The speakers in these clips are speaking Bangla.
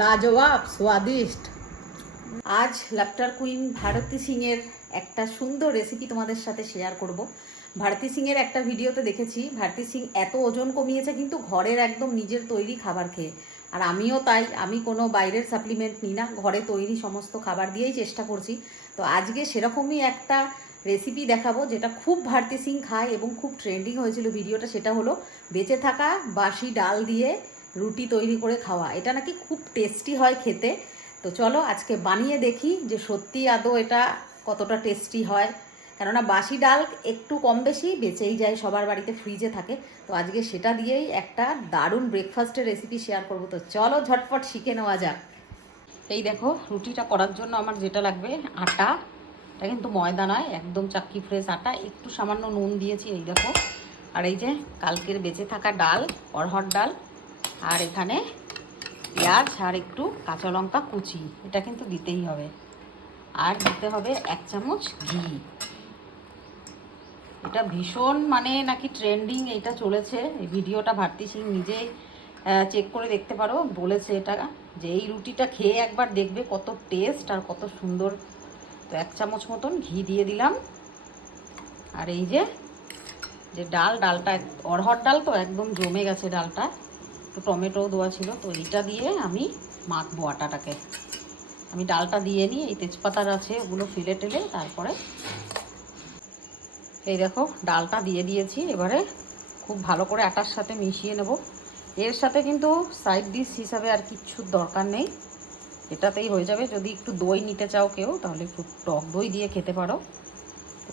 লাজবাব স্বাদিষ্ট। আজ লাফটার কুইন ভারতী সিংয়ের একটা সুন্দর রেসিপি তোমাদের সাথে শেয়ার করব। ভারতী সিংয়ের একটা ভিডিওতে দেখেছি ভারতী সিং এত ওজন কমিয়েছে কিন্তু ঘরের একদম নিজের তৈরি খাবার খেয়ে। আর আমিও তাই, আমি কোনো বাইরের সাপ্লিমেন্ট নিই না, ঘরে তৈরি সমস্ত খাবার দিয়েই চেষ্টা করছি। তো আজকে সেরকমই একটা রেসিপি দেখাবো যেটা খুব ভারতী সিং খায় এবং খুব ট্রেন্ডিং হয়েছিল ভিডিওটা। সেটা হলো বেঁচে থাকা বাসি ডাল দিয়ে রুটি তৈরি করে খাওয়া। এটা নাকি খুব টেস্টি হয় খেতে। তো চলো আজকে বানিয়ে দেখি যে সত্যি আদৌ এটা কতটা টেস্টি হয়। কেননা বাসি ডাল একটু কম বেশি বেঁচেই যায়, সবার বাড়িতে ফ্রিজে থাকে। তো আজকে সেটা দিয়েই একটা দারুণ ব্রেকফাস্টের রেসিপি শেয়ার করবো। তো চলো ঝটপট শিখে নেওয়া যাক। এই দেখো রুটিটা করার জন্য আমার যেটা লাগবে আটা। এটা কিন্তু ময়দা নয়, একদম চাক্কি ফ্রেশ আটা, একটু সামান্য নুন দিয়েছি। এই দেখো, আর এই যে কালকের বেঁচে থাকা ডাল, অরহর ডাল, আর এখানে পেঁয়াজ আর একটু কাঁচা লঙ্কা কুচি, এটা কিন্তু দিতেই হবে। আর দিতে হবে 1 চামচ ঘি। এটা ভীষণ নাকি ট্রেন্ডিং এইটা চলেছে। এই ভিডিওটা ভারতী সিং নিজেই চেক করে দেখতে পারো, বলেছে এটা যে এই রুটিটা খেয়ে একবার দেখবে কত টেস্ট আর কত সুন্দর। তো 1 চামচ মতন ঘি দিয়ে দিলাম। আর এই যে ডালটা অরহর ডাল তো একদম জমে গেছে ডালটা, একটু টমেটো দেওয়া ছিল। তো এইটা দিয়ে আমি মাখবো আটাটাকে। আমি ডালটা দিয়ে নিই, এই তেজপাতার আছে ওগুলো ফেলে টেলে তারপরে এই দেখো ডালটা দিয়ে দিয়েছি। এবারে খুব ভালো করে আটার সাথে মিশিয়ে নেব। এর সাথে কিন্তু সাইড ডিশ হিসাবে আর কিচ্ছুর দরকার নেই, এটাতেই হয়ে যাবে। যদি একটু দই নিতে চাও কেউ তাহলে একটু টক দই দিয়ে খেতে পারো।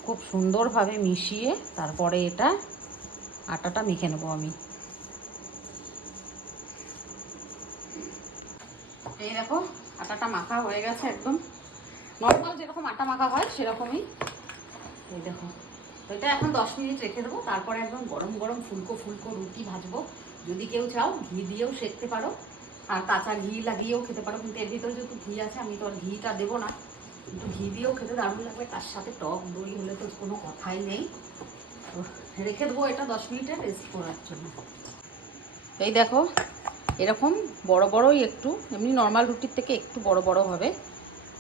খুব সুন্দরভাবে মিশিয়ে তারপরে এটা আটাটা মেখে নেব আমি। এই দেখো আটাটা মাখা হয়ে গেছে, একদম নর্মাল যেরকম আটা মাখা হয় সেরকমই। এই দেখো, এটা এখন 10 মিনিট রেখে দেবো। তারপরে একদম গরম গরম ফুলকো ফুলকো রুটি ভাজবো। যদি কেউ চাও ঘি দিয়েও সেঁকতে পারো, আর কাঁচা ঘি লাগিয়েও খেতে পারো। কিন্তু এর ভিতরে যেহেতু ঘি আছে আমি তো আর ঘিটা দেবো না, কিন্তু ঘি দিয়েও খেতে দারুণ লাগবে। তার সাথে টক দই হলে তো কোনো কথাই নেই। তো রেখে দেবো এটা 10 মিনিটে রেস্ট করার জন্য। এই দেখো এরকম বড় বড়ই, একটু এমনি নর্মাল রুটির থেকে একটু বড় বড় হবে।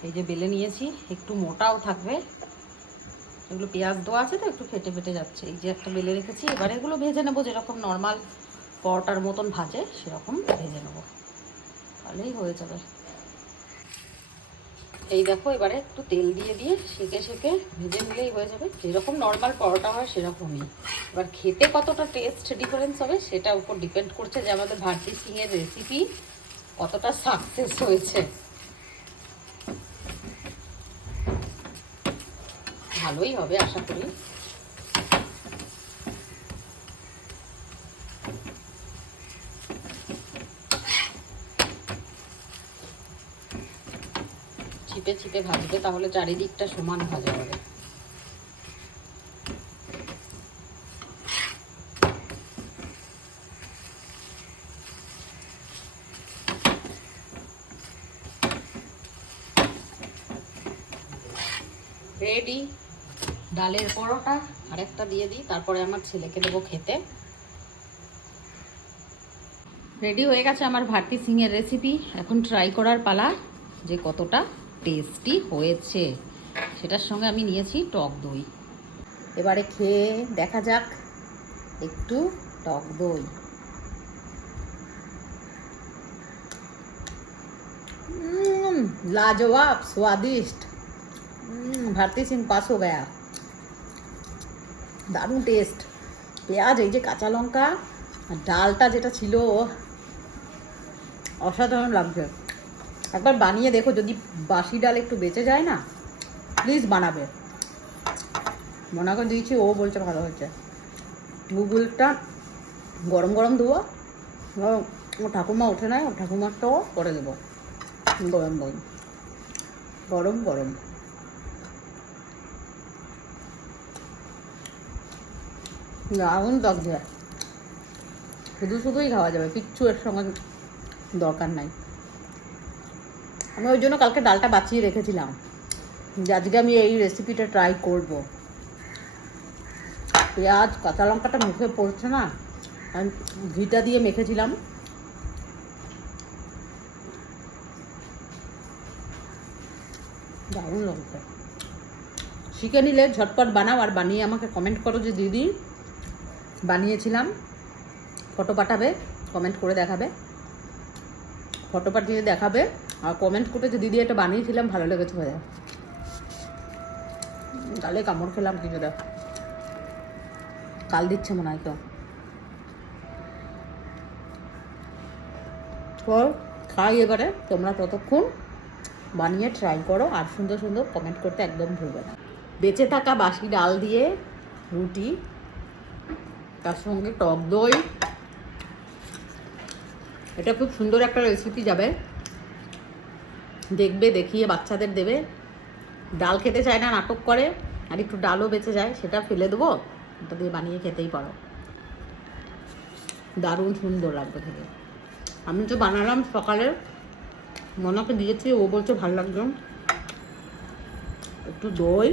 এই যে বেলে নিয়েছি, একটু মোটাও থাকবে। এগুলো পেঁয়াজ দেওয়া আছে তো একটু ফেটে ফেটে যাচ্ছে। এই যে একটা বেলে রেখেছি, এবারে এগুলো ভেজে নেবো যেরকম নর্মাল পরোটার মতন ভাজে সেরকম ভেজে নেবো, তাহলেই হয়ে যাবে। এই দেখো এবারে একটু তেল দিয়ে দিয়ে সেঁকে সেঁকে ভেজে নিলেই হয়ে যাবে, যেরকম নর্মাল পরোটা হয় সেরকমই। এবার খেতে কতটা টেস্ট ডিফারেন্স হবে সেটার উপর ডিপেন্ড করছে যে আমাদের ভারতী সিংয়ের রেসিপি কতটা সাকসেস হয়েছে। ভালোই হবে আশা করি। চিপে চিপে ভাজবে, তাহলে চারিদিকটা সমান ভাজা হবে। রেডি ডালের পরোটা। আরেকটা দিয়ে দিই, তারপরে আমার ছেলেকে দেবো খেতে। রেডি হয়ে গেছে আমার ভারতী সিংয়ের রেসিপি। এখন ট্রাই করার পালা যে কতটা টেস্টি হয়েছে। সেটার সঙ্গে আমি নিয়েছি টক দই। এবারে খেয়ে দেখা যাক একটু টক দই। लाजवाब स्वादिष्ट। भारती सिंह पास हो गया। দারুণ টেস্ট। পেঁয়াজ, এই যে কাঁচা লঙ্কা, ডালটা যেটা ছিল অসাধারণ লাগছে। একবার বানিয়ে দেখো, যদি বাসি ডাল একটু বেঁচে যায় না প্লিজ বানাবে। মনে দিয়েছি, ও বলছে ভালো হয়েছে। গুগলটা গরম গরম দেবো, ও ঠাকুমা ওঠে নাই, ও ঠাকুমারটাও করে দেবো গরম গরম গরম গরম। দারুণ লাগছে, শুধু শুধুই খাওয়া যাবে, কিচ্ছু এর সঙ্গে দরকার নাই। আমি ওই জন্য কালকে ডালটা বাঁচিয়ে রেখেছিলাম যে আজকে আমি এই রেসিপিটা ট্রাই করব। পেঁয়াজ কাঁচা লঙ্কাটা মুখে পড়ছে না, আমি ঘিটা দিয়ে মেখেছিলাম। দারুণ লাগছে। শিখে নিলে ঝটপট বানাও, আর বানিয়ে আমাকে কমেন্ট করো যে দিদি বানিয়েছিলাম, ফটো পাঠাবে, কমেন্ট করে দেখাবে, ফটো পাঠিয়ে দেখাবে, আর কমেন্ট করে যে দিদি এটা বানিয়েছিলাম ভালো লেগেছে হয়ে যায়। গালে কামড় খেলাম কিছু দেখ, কাল দিচ্ছে মনে হয় কেউ। তো খাই এবারে, তোমরা ততক্ষণ বানিয়ে ট্রাই করো, আর সুন্দর সুন্দর কমেন্ট করতে একদম ভুলবে না। বেঁচে থাকা বাসি ডাল দিয়ে রুটি, তার সঙ্গে টক দই, এটা খুব সুন্দর একটা রেসিপি যাবে, দেখবে, দেখিয়ে বাচ্চাদের দেবে। ডাল খেতে চায় না, নাটক করে, আর একটু ডালও বেঁচে যায়, সেটা ফেলে দেবো, ওটা দিয়ে বানিয়ে খেতেই পারো, দারুণ সুন্দর লাগবে খেতে। আমি তো বানালাম সকালে, মনাকে দিয়েছি, ও বলছে ভালো লাগলো। একটু দই,